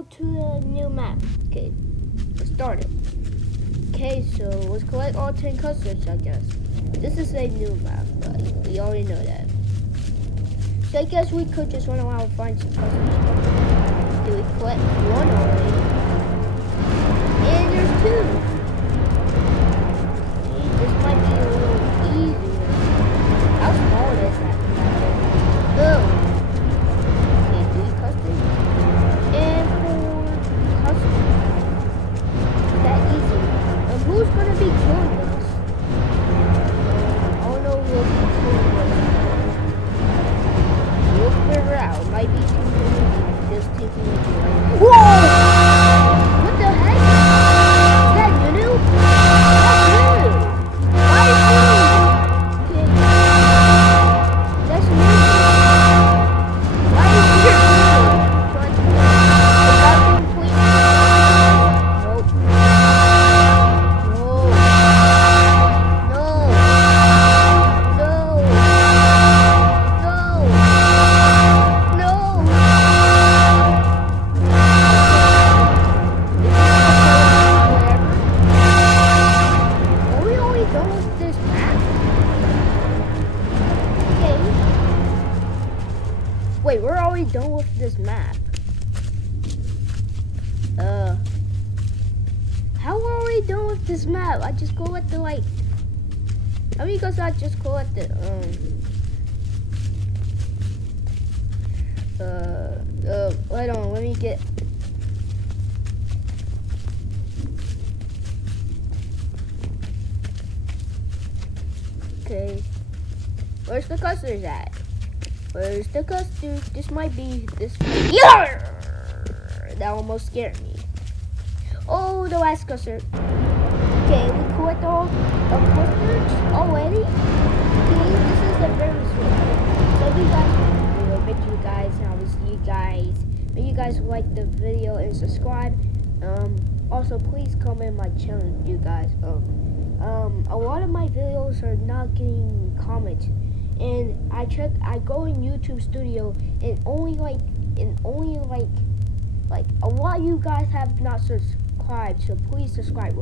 go to the new map. Okay, let's start it. Okay, so let's collect all 10 custards, I guess. This is a new map, but we already know that. So I guess we could just run around and find some custards. Do we collect one already? And there's 2. This might be a little easier. How small is that? Oh. Okay, 3 custards. And 4 custards. Is that easy? Who's gonna be killing us? Oh no, we'll be killing us. We'll figure it out. It might be too easy just taking it away. Whoa! What the heck? Is that new? That's new! Why is new? Okay. That's new. Why is it new? Trying to complete. Nope. Wait, we're already done with this map. How are we done with this map? I just go at the like. How many guys I just go at the wait on, let me get. Okay, where's the custards at? Where's the custard? This might be this. Yeah! That almost scared me. Oh, the last custard. Okay, we collect all the custards already. Okay, this is a very short. So you guys, make sure you guys, and I will see you guys. Make you guys like the video and subscribe. Also, please comment my channel, you guys. A lot of my videos are not getting comments. And I go in YouTube Studio, and only like a lot of you guys have not subscribed, so please subscribe.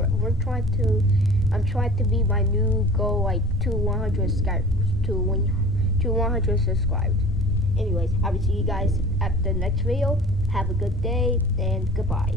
I'm trying to be my new goal, like to 100 subscribers. Anyways, I will see you guys at the next video. Have a good day and goodbye.